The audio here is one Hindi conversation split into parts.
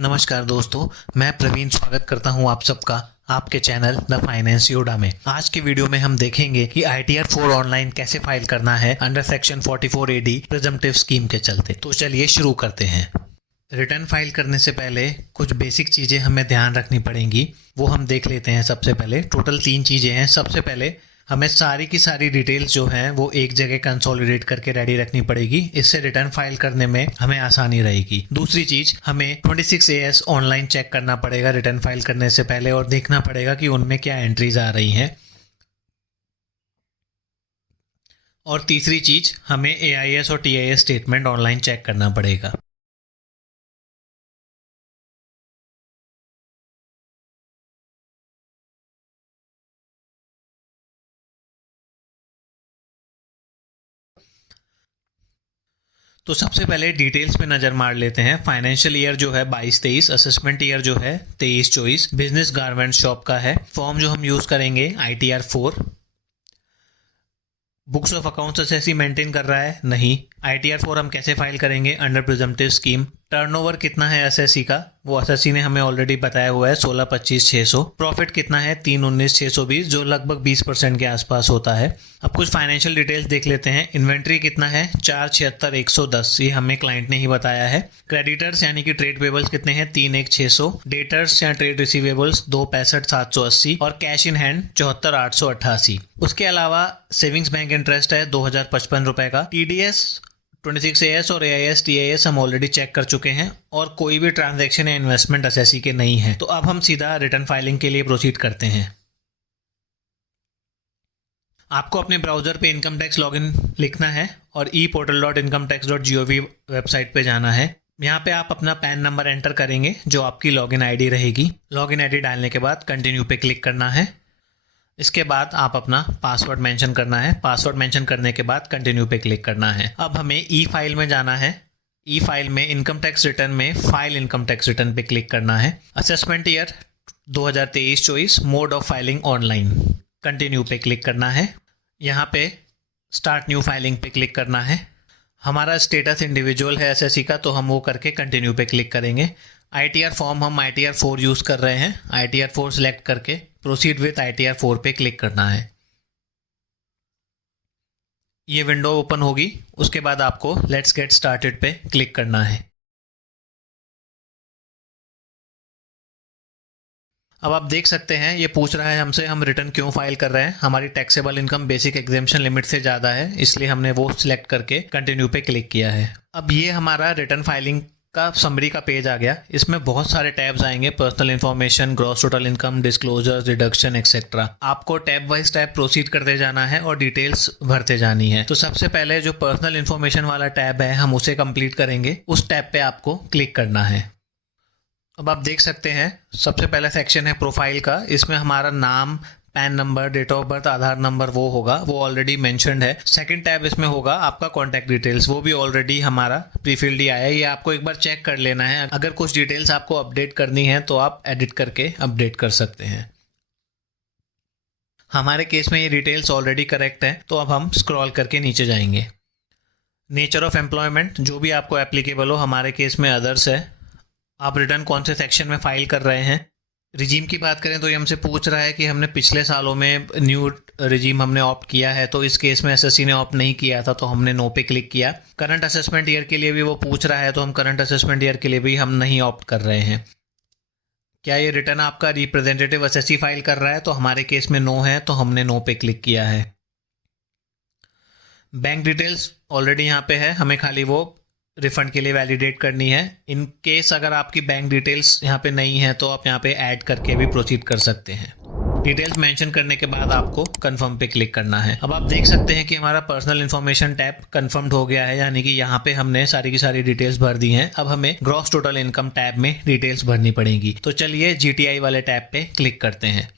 नमस्कार दोस्तों, मैं प्रवीण स्वागत करता हूं आप सबका आपके चैनल द फाइनेंस योडा में। आज के वीडियो में हम देखेंगे कि ITR 4 ऑनलाइन कैसे फाइल करना है under section 44 AD presumptive scheme के चलते। तो चलिए शुरू करते हैं। रिटर्न फाइल करने से पहले कुछ बेसिक चीज़ें हमें ध्यान रखनी पड़ेंगी, वो हम देख लेते हैं। सबसे पहले टोटल 3 चीज़ें हैं। सबसे पहले हमें सारी की सारी डिटेल्स जो हैं वो एक जगह कंसोलिडेट करके रेडी रखनी पड़ेगी। इससे रिटर्न फाइल करने में हमें आसानी रहेगी। दूसरी चीज़, हमें 26AS ऑनलाइन चेक करना पड़ेगा रिटर्न फाइल करने से पहले और देखना पड़ेगा कि उनमें क्या एंट्रीज आ रही हैं। और तीसरी चीज़, हमें AIS और TIS स्टेटमेंट ऑनलाइन चेक करना पड़ेगा। तो सबसे पहले डिटेल्स पे नज़र मार लेते हैं। फाइनेंशियल ईयर जो है 22-23, असेसमेंट ईयर जो है 23-24, बिजनेस गारमेंट शॉप का है। फॉर्म जो हम यूज़ करेंगे ITR 4। Books of accounts SSC maintain कर रहा है? नहीं। ITR 4 हम कैसे फाइल करेंगे? Under presumptive scheme. टर्नओवर कितना है एसएससी का? वो एसएससी ने हमें ऑलरेडी बताया हुआ है 16-25-600। प्रॉफिट कितना है? 319-620, जो लगभग 20% के आसपास होता है। अब कुछ फाइनेंशियल डिटेल्स देख लेते हैं। इन्वेंट्री कितना है? 476,110, ये हमें क्लाइंट ने ही बताया है। क्रेडिटर्स यानी कि ट्रेड पेबल्स कितने हैं? 31,600। डेटर्स या ट्रेड रिसीवेबल्स 265,780 और कैश इन हैंड 74,888। उसके अलावा सेविंग्स बैंक इंटरेस्ट है 2,055 रुपए का। TDS 26AS और AIS TIS हम ऑलरेडी चेक कर चुके हैं और कोई भी ट्रांजैक्शन या इन्वेस्टमेंट एसएससी के नहीं है। तो अब हम सीधा रिटर्न फाइलिंग के लिए प्रोसीड करते हैं। आपको अपने ब्राउजर पे इनकम टैक्स लॉगिन लिखना है और eportal.incometax.gov वेबसाइट पे जाना है। यहाँ पे आप अपना पैन नंबर एंटर करेंगे जो आपकी लॉगिन आईडी रहेगी। लॉगिन आईडी डालने के बाद कंटिन्यू पे क्लिक करना है। इसके बाद आप अपना पासवर्ड मेंशन करना है। पासवर्ड मेंशन करने के बाद कंटिन्यू पे क्लिक करना है। अब हमें ई फाइल में जाना है। ई फाइल में इनकम टैक्स रिटर्न में फाइल इनकम टैक्स रिटर्न पे क्लिक करना है। Assessment year 2023-24, mode of filing online, continue पे क्लिक करना है। यहाँ पे स्टार्ट न्यू फाइलिंग पे क्लिक करना है। हमारा स्टेटस इंडिविजुअल है एसएससी का, तो हम वो करके कंटिन्यू पे क्लिक करेंगे। ITR फॉर्म हम ITR 4 यूज़ कर रहे हैं। ITR 4 सेलेक्ट करके प्रोसीड विथ ITR 4 पे क्लिक करना है। ये विंडो ओपन होगी। उसके बाद आपको लेट्स गेट स्टार्टेड पे क्लिक करना है। अब आप देख सकते हैं ये पूछ रहा है हमसे हम रिटर्न क्यों फाइल कर रहे हैं। हमारी taxable income basic exemption limit से ज़्यादा है, इसलिए हमने वो सिलेक्ट करके कंटिन्यू पे क्लिक किया है। अब ये हमारा रिटर्न फाइलिंग का समरी का पेज आ गया। इसमें बहुत सारे टैब्स आएंगे, personal information, gross total income, disclosure, deduction etcetera. आपको टैब वाइज टैब प्रोसीड करते जाना है और डिटेल्स भरते जानी है। तो सबसे पहले जो पर्सनल इन्फॉर्मेशन वाला टैब है हम उसे कंप्लीट करेंगे। उस टैब पे आपको क्लिक करना है। अब आप देख सकते हैं सबसे पहला सेक्शन है प्रोफाइल का। इसमें हमारा नाम, PAN number, date of birth, Aadhaar number वो होगा, वो ऑलरेडी मेंशन्ड है। सेकंड टैब इसमें होगा आपका कॉन्टैक्ट डिटेल्स, वो भी ऑलरेडी हमारा प्रीफिल्ड ही आया है। ये आपको एक बार चेक कर लेना है। अगर कुछ डिटेल्स आपको अपडेट करनी है तो आप एडिट करके अपडेट कर सकते हैं। हमारे केस में ये डिटेल्स ऑलरेडी करेक्ट है, तो अब हम स्क्रॉल करके नीचे जाएंगे। नेचर ऑफ एम्प्लॉयमेंट जो भी आपको एप्लीकेबल हो, हमारे केस में अदर्स है। आप रिटर्न कौन से सेक्शन में फाइल कर रहे हैं। रिजीम की बात करें तो ये हमसे पूछ रहा है कि हमने पिछले सालों में न्यू रिजीम हमने ऑप्ट किया है, तो इस केस में एसएससी ने ऑप्ट नहीं किया था तो हमने नो पे क्लिक किया। करंट असेसमेंट ईयर के लिए भी वो पूछ रहा है, तो हम करंट असेसमेंट ईयर के लिए भी हम नहीं ऑप्ट कर रहे हैं। क्या ये रिटर्न आपका रिप्रेजेंटेटिव एसएससी फाइल कर रहा है? तो हमारे केस में नो है, तो हमने नो पे क्लिक किया है। बैंक डिटेल्स ऑलरेडी यहाँ पे है, हमें खाली वो रिफंड के लिए वैलिडेट करनी है। इन केस अगर आपकी बैंक डिटेल्स यहाँ पे नहीं है तो आप यहाँ पे ऐड करके भी प्रोसीड कर सकते हैं। डिटेल्स मेंशन करने के बाद आपको कंफर्म पे क्लिक करना है। अब आप देख सकते हैं कि हमारा पर्सनल इन्फॉर्मेशन टैब कंफर्म्ड हो गया है, यानी कि यहाँ पे हमने सारी की सारी डिटेल्स भर दी हैं। अब हमें ग्रॉस टोटल इनकम टैब में डिटेल्स भरनी पड़ेगी। तो चलिए GTI वाले टैब पे क्लिक करते हैं।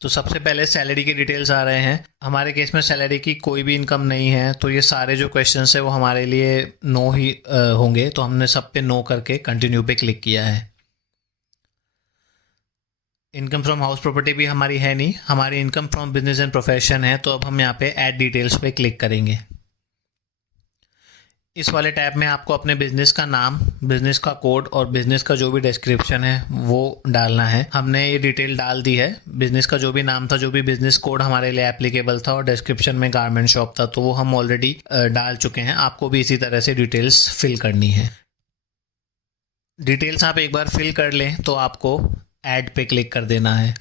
तो सबसे पहले सैलरी की डिटेल्स आ रहे हैं। हमारे केस में सैलरी की कोई भी इनकम नहीं है, तो ये सारे जो क्वेश्चंस है वो हमारे लिए नो ही होंगे, तो हमने सब पे नो करके कंटिन्यू पे क्लिक किया है। इनकम फ्रॉम हाउस प्रॉपर्टी भी हमारी है नहीं, हमारी income from business and profession है। तो अब हम यहाँ पे ऐड डिटेल्स पे क्लिक करेंगे। इस वाले टैब में आपको अपने बिजनेस का नाम, बिजनेस का कोड और बिजनेस का जो भी डिस्क्रिप्शन है वो डालना है। हमने ये डिटेल डाल दी है। बिजनेस का जो भी नाम था, जो भी बिजनेस कोड हमारे लिए एप्लीकेबल था और डिस्क्रिप्शन में गारमेंट शॉप था, तो वो हम ऑलरेडी डाल चुके हैं। आपको भी इसी तरह से डिटेल्स फिल करनी है। डिटेल्स आप एक बार फिल कर लें तो आपको ऐड पे क्लिक कर देना है।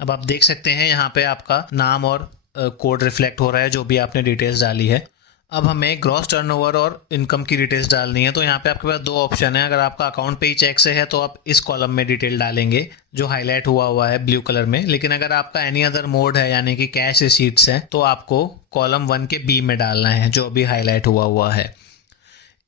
अब आप देख सकते हैं यहाँ पे आपका नाम और कोड रिफ्लेक्ट हो रहा है, जो भी आपने डिटेल्स डाली है। अब हमें ग्रॉस टर्नओवर और इनकम की डिटेल्स डालनी है। तो यहाँ पे आपके पास दो ऑप्शन है। अगर आपका अकाउंट पे ही चेक से है तो आप इस कॉलम में डिटेल डालेंगे जो हाईलाइट हुआ हुआ है ब्लू कलर में। लेकिन अगर आपका एनी अदर मोड है यानी कि कैश रिसीट्स है तो आपको कॉलम 1 के बी में डालना है जो अभी हाईलाइट हुआ है।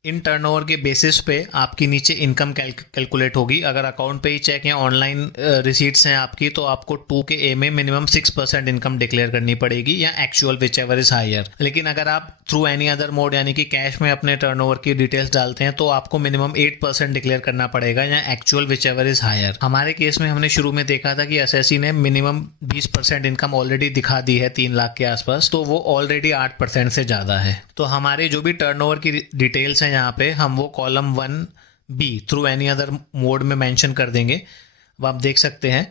इन टर्नओवर के बेसिस पे आपकी नीचे इनकम कैलकुलेट होगी। अगर अकाउंट पे ही चेक या ऑनलाइन रिसीट्स हैं आपकी तो आपको 2 के ए में मिनिमम 6% इनकम डिक्लेयर करनी पड़ेगी या actual whichever is higher. लेकिन अगर आप थ्रू एनी अदर मोड यानी कि कैश में अपने टर्नओवर की डिटेल्स डालते हैं तो आपको मिनिमम 8% डिक्लेयर करना पड़ेगा या actual whichever is higher. हमारे केस में हमने शुरू में देखा था कि एसएससी ने मिनिमम 20% इनकम ऑलरेडी दिखा दी है 3 लाख के आसपास, तो वो ऑलरेडी 8% से ज़्यादा है। तो हमारे जो भी टर्नओवर की डिटेल्स हैं यहाँ पे हम वो column 1 B through any other mode में मेंशन कर देंगे। अब आप देख सकते हैं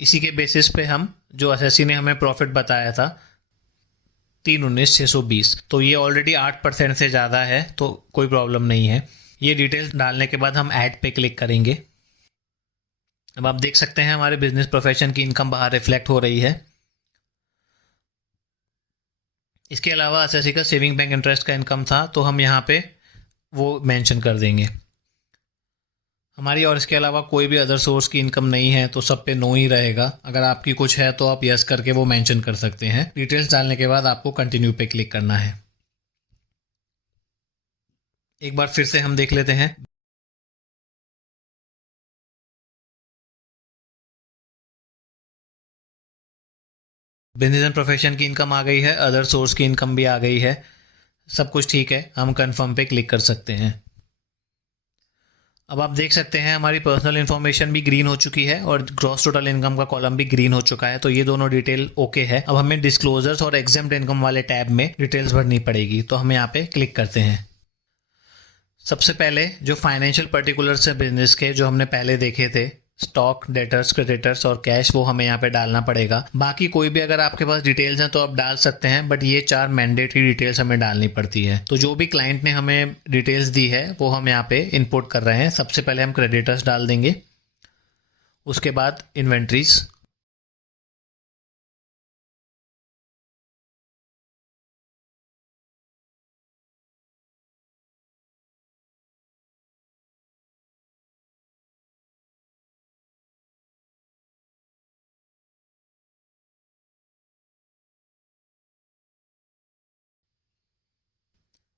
इसी के बेसिस पे हम जो एसएससी ने हमें प्रॉफिट बताया था 319,620, तो ये ऑलरेडी 8% से ज़्यादा है, तो कोई प्रॉब्लम नहीं है। ये डिटेल्स डालने के बाद हम ऐड पे क्लिक करेंगे। अब आप देख सकते हैं हमारे बिजनेस प्रोफेशन की इनकम बाहर रिफ्लेक्ट हो रही है। इसके अलावा एसएससी का सेविंग बैंक इंटरेस्ट का इनकम था तो हम यहाँ पे वो मेंशन कर देंगे हमारी। और इसके अलावा कोई भी अदर सोर्स की इनकम नहीं है तो सब पे नो ही रहेगा। अगर आपकी कुछ है तो आप यस करके वो मेंशन कर सकते हैं। डिटेल्स डालने के बाद आपको कंटिन्यू पे क्लिक करना है। एक बार फिर से हम देख लेते हैं। बिजनेस एंड प्रोफेशन की इनकम आ गई है, अदर सोर्स की इनकम भी आ गई है, सब कुछ ठीक है। हम कंफर्म पे क्लिक कर सकते हैं। अब आप देख सकते हैं हमारी पर्सनल इन्फॉर्मेशन भी ग्रीन हो चुकी है और ग्रॉस टोटल इनकम का कॉलम भी ग्रीन हो चुका है। तो ये दोनों डिटेल ओके है। अब हमें डिस्क्लोजर्स और एग्जेम्प्ट इनकम वाले टैब में डिटेल्स भरनी पड़ेगी, तो हम यहाँ पे क्लिक करते हैं। सबसे पहले जो फाइनेंशियल पर्टिकुलर्स है बिजनेस के, जो हमने पहले देखे थे, स्टॉक, डेटर्स, क्रेडिटर्स और कैश, वो हमें यहाँ पे डालना पड़ेगा। बाकी कोई भी अगर आपके पास डिटेल्स हैं तो आप डाल सकते हैं, बट ये 4 मैंडेटरी डिटेल्स हमें डालनी पड़ती है। तो जो भी क्लाइंट ने हमें डिटेल्स दी है वो हम यहाँ पे इनपुट कर रहे हैं। सबसे पहले हम क्रेडिटर्स डाल देंगे, उसके बाद इन्वेंट्रीज,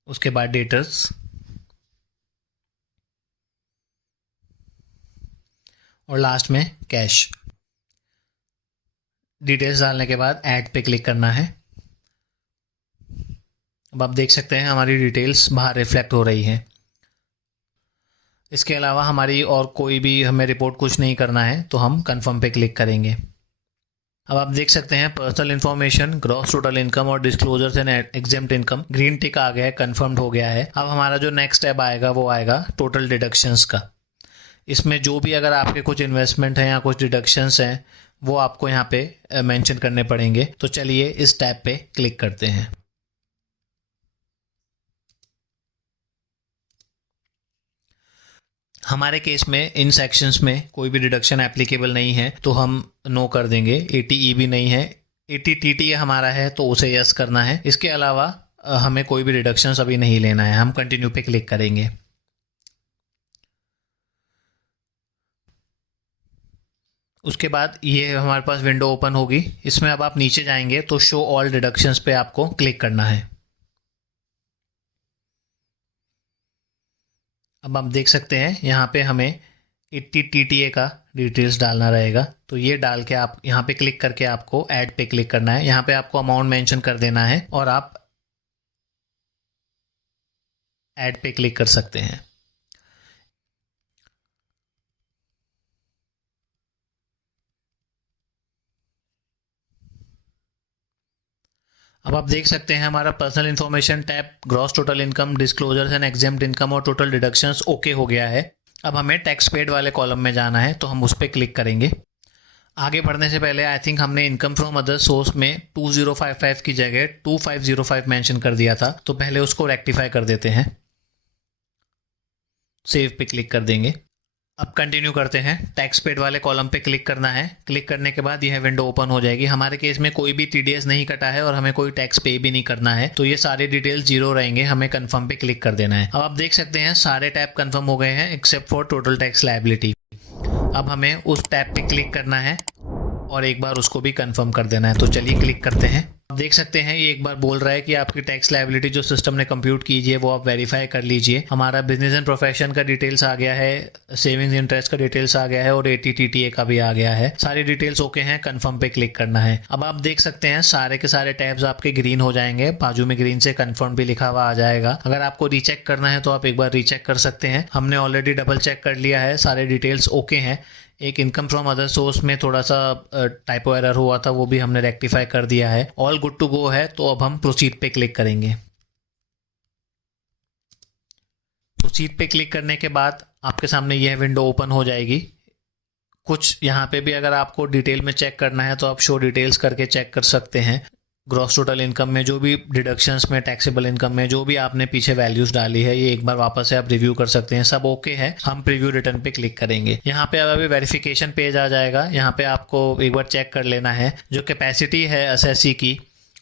उसके बाद डेटर्स और लास्ट में कैश। डिटेल्स डालने के बाद ऐड पे क्लिक करना है। अब आप देख सकते हैं हमारी डिटेल्स बाहर रिफ्लेक्ट हो रही हैं। इसके अलावा हमारी और कोई भी हमें रिपोर्ट कुछ नहीं करना है, तो हम कंफर्म पे क्लिक करेंगे। अब आप देख सकते हैं personal information, gross total income और disclosures and exempt income green tick आ गया है, कंफर्म्ड हो गया है। अब हमारा जो नेक्स्ट स्टेप आएगा वो आएगा टोटल डिडक्शंस का। इसमें जो भी अगर आपके कुछ इन्वेस्टमेंट हैं या कुछ डिडक्शंस हैं वो आपको यहाँ पे मेंशन करने पड़ेंगे। तो चलिए इस टैब पे क्लिक करते हैं। हमारे केस में इन सेक्शंस में कोई भी डिडक्शन एप्लीकेबल नहीं है तो हम नो कर देंगे। एटीई भी नहीं है, एटीटीटी हमारा है तो उसे यस करना है। इसके अलावा हमें कोई भी डिडक्शंस अभी नहीं लेना है। हम कंटिन्यू पे क्लिक करेंगे। उसके बाद ये हमारे पास विंडो ओपन होगी। इसमें अब आप नीचे जाएंगे तो शो ऑल डिडक्शंस पे आपको क्लिक करना है। अब आप देख सकते हैं यहाँ पे हमें 80 टीटीए का डिटेल्स डालना रहेगा। तो ये डाल के आप यहाँ पे क्लिक करके आपको ऐड पे क्लिक करना है। यहाँ पे आपको अमाउंट मेंशन कर देना है और आप ऐड पे क्लिक कर सकते हैं। अब आप देख सकते हैं हमारा personal information tab, gross total income, disclosures and exempt income और टोटल डिडक्शंस ओके हो गया है। अब हमें टैक्स पेड वाले कॉलम में जाना है, तो हम उस पर क्लिक करेंगे। आगे बढ़ने से पहले आई थिंक हमने इनकम फ्रॉम अदर सोर्स में 2055 की जगह 2505 मेंशन कर दिया था, तो पहले उसको रेक्टिफाई कर देते हैं। सेव पे क्लिक कर देंगे। अब कंटिन्यू करते हैं। टैक्स पेड वाले कॉलम पे क्लिक करना है। क्लिक करने के बाद यह विंडो ओपन हो जाएगी। हमारे केस में कोई भी टीडीएस नहीं कटा है और हमें कोई टैक्स पे भी नहीं करना है, तो ये सारे डिटेल्स जीरो रहेंगे। हमें कंफर्म पे क्लिक कर देना है। अब आप देख सकते हैं सारे टैब कंफर्म हो गए हैं except for total tax liability. अब हमें उस टैब पे क्लिक करना है और एक बार उसको भी कंफर्म कर देना है। तो चलिए क्लिक करते हैं। आप देख सकते हैं ये एक बार बोल रहा है कि आपकी टैक्स लायबिलिटी जो सिस्टम ने कंप्यूट कीजिए वो आप वेरीफाई कर लीजिए। हमारा बिजनेस एंड प्रोफेशन का डिटेल्स आ गया है, सेविंग्स इंटरेस्ट का डिटेल्स आ गया है और ATTTA का भी आ गया है। सारी डिटेल्स ओके हैं, कंफर्म पे क्लिक करना है। अब आप देख सकते हैं सारे के सारे टैब्स आपके ग्रीन हो जाएंगे, बाजू में ग्रीन से कंफर्म भी लिखा हुआ आ जाएगा। अगर आपको रीचेक करना है तो आप एक बार रीचेक कर सकते हैं। हमने ऑलरेडी डबल चेक कर लिया है, सारे डिटेल्स ओके हैं। एक इनकम फ्रॉम अदर सोर्स में थोड़ा सा टाइपो एरर हुआ था, वो भी हमने रेक्टिफाई कर दिया है। ऑल गुड टू गो है, तो अब हम प्रोसीड पे क्लिक करेंगे। प्रोसीड पे क्लिक करने के बाद आपके सामने यह विंडो ओपन हो जाएगी। कुछ यहाँ पे भी अगर आपको डिटेल में चेक करना है तो आप शो डिटेल्स करके चेक कर सकते हैं। ग्रॉस टोटल इनकम में जो भी डिडक्शंस में, टैक्सेबल इनकम में जो भी आपने पीछे वैल्यूज डाली है, ये एक बार वापस से आप रिव्यू कर सकते हैं। सब ओके है। हम प्रीव्यू रिटर्न पे क्लिक करेंगे। यहाँ पे अब अभी वेरिफिकेशन पेज आ जाएगा। यहाँ पे आपको एक बार चेक कर लेना है। जो कैपेसिटी है एसएससी की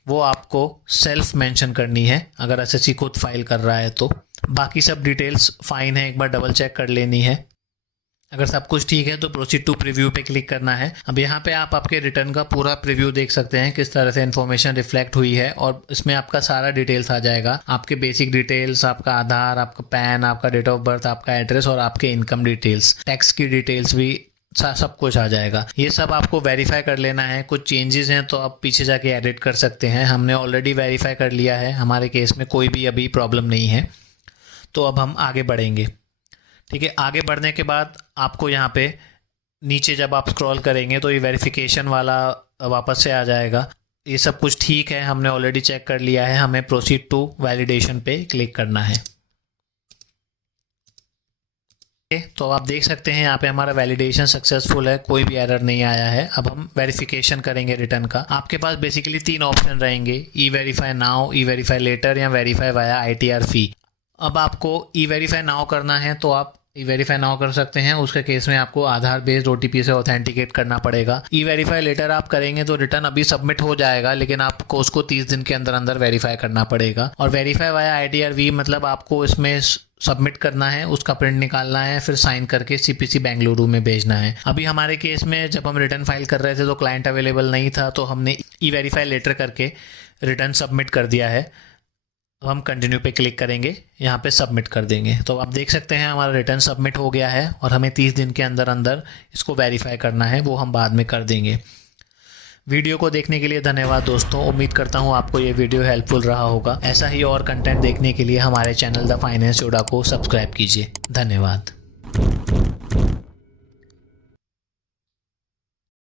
वो आपको सेल्फ मेंशन करनी है, अगर एसएससी खुद फाइल कर रहा है तो। बाकी सब डिटेल्स फाइन है, एक बार डबल चेक कर लेनी है। अगर सब कुछ ठीक है तो प्रोसीड टू प्रीव्यू पे क्लिक करना है। अब यहाँ पे आप आपके रिटर्न का पूरा प्रीव्यू देख सकते हैं, किस तरह से इन्फॉर्मेशन रिफ्लेक्ट हुई है और इसमें आपका सारा डिटेल्स आ जाएगा। आपके बेसिक डिटेल्स, आपका आधार, आपका पैन, आपका डेट ऑफ बर्थ, आपका एड्रेस और आपके इनकम डिटेल्स, टैक्स की डिटेल्स भी सब कुछ आ जाएगा। ये सब आपको वेरीफाई कर लेना है। कुछ चेंजेस हैं तो आप पीछे जाके एडिट कर सकते हैं। हमने ऑलरेडी वेरीफाई कर लिया है, हमारे केस में कोई भी अभी प्रॉब्लम नहीं है। तो अब हम आगे बढ़ेंगे। ठीक है, आगे बढ़ने के बाद आपको यहाँ पे नीचे जब आप स्क्रॉल करेंगे तो ये वेरिफिकेशन वाला वापस से आ जाएगा। ये सब कुछ ठीक है, हमने ऑलरेडी चेक कर लिया है। हमें प्रोसीड टू वैलिडेशन पे क्लिक करना है। तो आप देख सकते हैं यहाँ पे हमारा वैलिडेशन सक्सेसफुल है, कोई भी एरर नहीं आया है। अब हम वेरिफिकेशन करेंगे रिटर्न का। आपके पास बेसिकली 3 ऑप्शन रहेंगे, ई वेरीफाई नाउ, ई वेरीफाई लेटर या वेरीफाई वाया ITR फी। अब आपको ई वेरीफाई नाउ करना है तो आप ई वेरीफाई नाउ कर सकते हैं। उसके केस में आपको आधार बेस्ड OTP से ऑथेंटिकेट करना पड़ेगा। ई वेरीफाई लेटर आप करेंगे तो रिटर्न अभी सबमिट हो जाएगा, लेकिन आपको उसको 30 दिन के अंदर अंदर वेरीफाई करना पड़ेगा। और वेरीफाई वाया ITR वी मतलब आपको इसमें सबमिट करना है, उसका प्रिंट निकालना है, फिर साइन करके CPC बेंगलुरु में भेजना है। अभी हमारे केस में जब हम रिटर्न फाइल कर रहे थे तो क्लाइंट अवेलेबल नहीं था, तो हमने ई वेरीफाई लेटर करके रिटर्न सबमिट कर दिया है। अब हम कंटिन्यू पे क्लिक करेंगे, यहाँ पे सबमिट कर देंगे। तो आप देख सकते हैं हमारा रिटर्न सबमिट हो गया है और हमें 30 दिन के अंदर अंदर इसको वेरीफाई करना है, वो हम बाद में कर देंगे। वीडियो को देखने के लिए धन्यवाद दोस्तों। उम्मीद करता हूँ आपको ये वीडियो हेल्पफुल रहा होगा। ऐसा ही और कंटेंट देखने के लिए हमारे चैनल द फाइनेंस जोड़ा को सब्सक्राइब कीजिए। धन्यवाद।